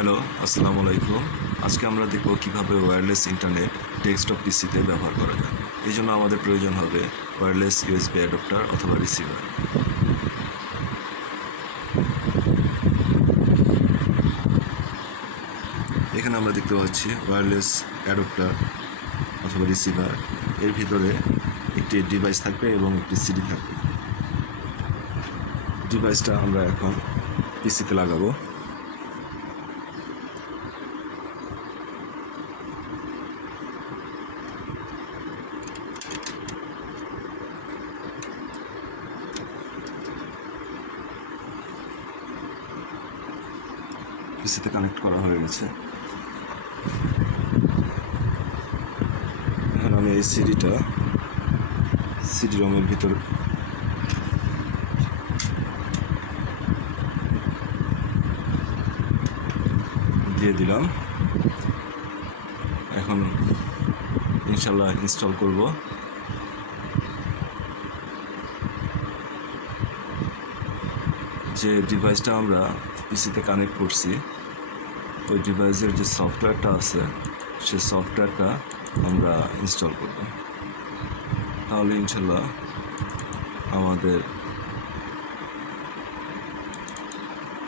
Hello, আসসালামু আলাইকুম। আজকে আমরা দেখব কিভাবে ওয়্যারলেস ইন্টারনেট ডেস্কটপ পিসিতে ব্যবহার করা যায়। এই জন্য আমাদের প্রয়োজন হবে ওয়্যারলেস ইউএসবি অ্যাডাপ্টার অথবা রিসিভার। এখানে আমরা দেখতে পাচ্ছি ওয়্যারলেস অ্যাডাপ্টার অথবা রিসিভার। এর ভিতরে একটি ডিভাইস থাকবে এবং একটি সিডি থাকবে। ডিভাইসটা আমরা এখন পিসিতে লাগাবো। পিসিতে কানেক্ট করা হয়ে গেছে। এখন আমি এই সিডি রমের ভিতর দিয়ে দিলাম। এখন ইনশাল্লাহ ইনস্টল করব। যে ডিভাইসটা আমরা পিসিতে কানেক্ট করছি ওই ডিভাইসের যে সফটওয়্যারটা আছে সেই সফটওয়্যারটা আমরা ইনস্টল করব। তাহলে ইনশাল্লাহ আমাদের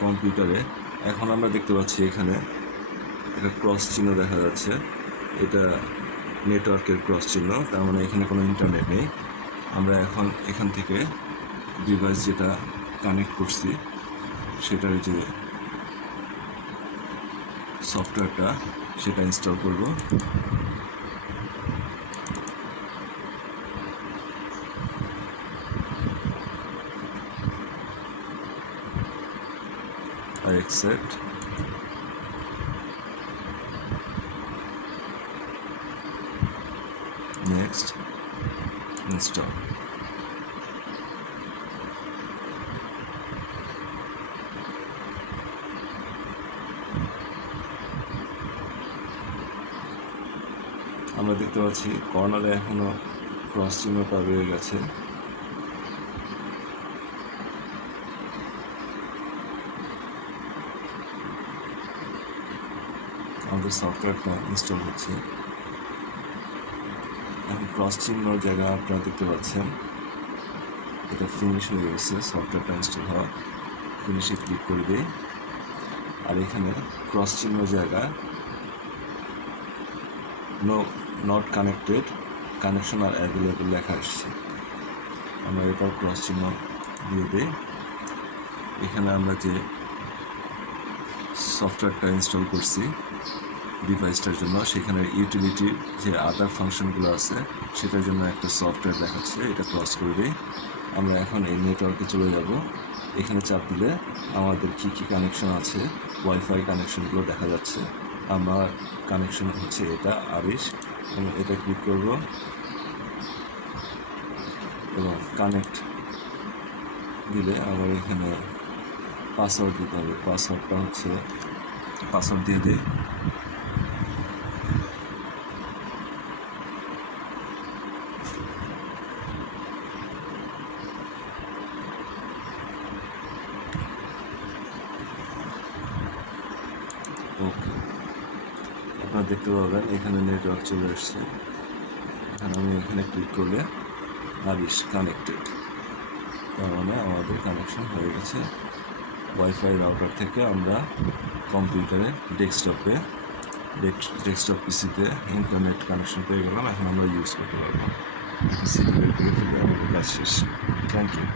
কম্পিউটারে এখন আমরা দেখতে পাচ্ছি এখানে একটা ক্রস চিহ্ন দেখা যাচ্ছে। এটা নেটওয়ার্কের ক্রস চিহ্ন, তার মানে এখানে কোনো ইন্টারনেট নেই। আমরা এখন এখান থেকে ডিভাইস যেটা কানেক্ট করছি সেটার যে সফটওয়্যারটা সেটা ইনস্টল করব। I accept. Next. Install. আমরা দেখতে পাচ্ছি কর্নারে এখনো ক্রস চিহ্নটা রয়ে গেছে। আমাদের সফটওয়্যারটা ইনস্টল হচ্ছে। এখন ক্রস চিহ্নর জায়গা আপনারা দেখতে পাচ্ছেন এটা ফিনিশ হয়ে গেছে। সফটওয়্যারটা ইনস্টল হওয়া ফিনিশে ক্লিক করে দিই। আর এখানে ক্রস চিহ্ন জায়গা not connected, connection R available লেখা আসছে। আমরা এটাও ক্রস চিহ্ন দিয়ে দিই। এখানে আমরা যে সফটওয়্যারটা ইনস্টল করছি ডিভাইসটার জন্য সেখানে ইউটিলিটির যে আদার ফাংশনগুলো আছে সেটার জন্য একটা সফটওয়্যার দেখাচ্ছে, এটা ক্রস করে দিই। আমরা এখন এই নেটওয়ার্কে চলে যাব। এখানে চাপ দিলে আমাদের কী কী কানেকশন আছে ওয়াইফাই কানেকশনগুলো দেখা যাচ্ছে। আমার কানেকশন হচ্ছে এটা আরিশ, আমি এটা ক্লিক করব এবং কানেক্ট দিলে আমার এখানে পাসওয়ার্ড দিতে হবে। পাসওয়ার্ডটা হচ্ছে পাসওয়ার্ড দিয়ে দিই। ওকে, আপনারা দেখতে পাবেন এখানে নেটওয়ার্ক চলে আসছে। এখন আমি এখানে ক্লিক করলে আরিশ কানেক্টেড, তার মানে আমাদের কানেকশন হয়ে গেছে। ওয়াইফাই রাউটার থেকে আমরা কম্পিউটারে ডেস্কটপ পিসিতে ইন্টারনেট কানেকশন পেয়ে গেলাম। এখন আমরা ইউজ করতে পারবো। পিসি করে ফেলে আমাদের কাজ শেষ। Thank you.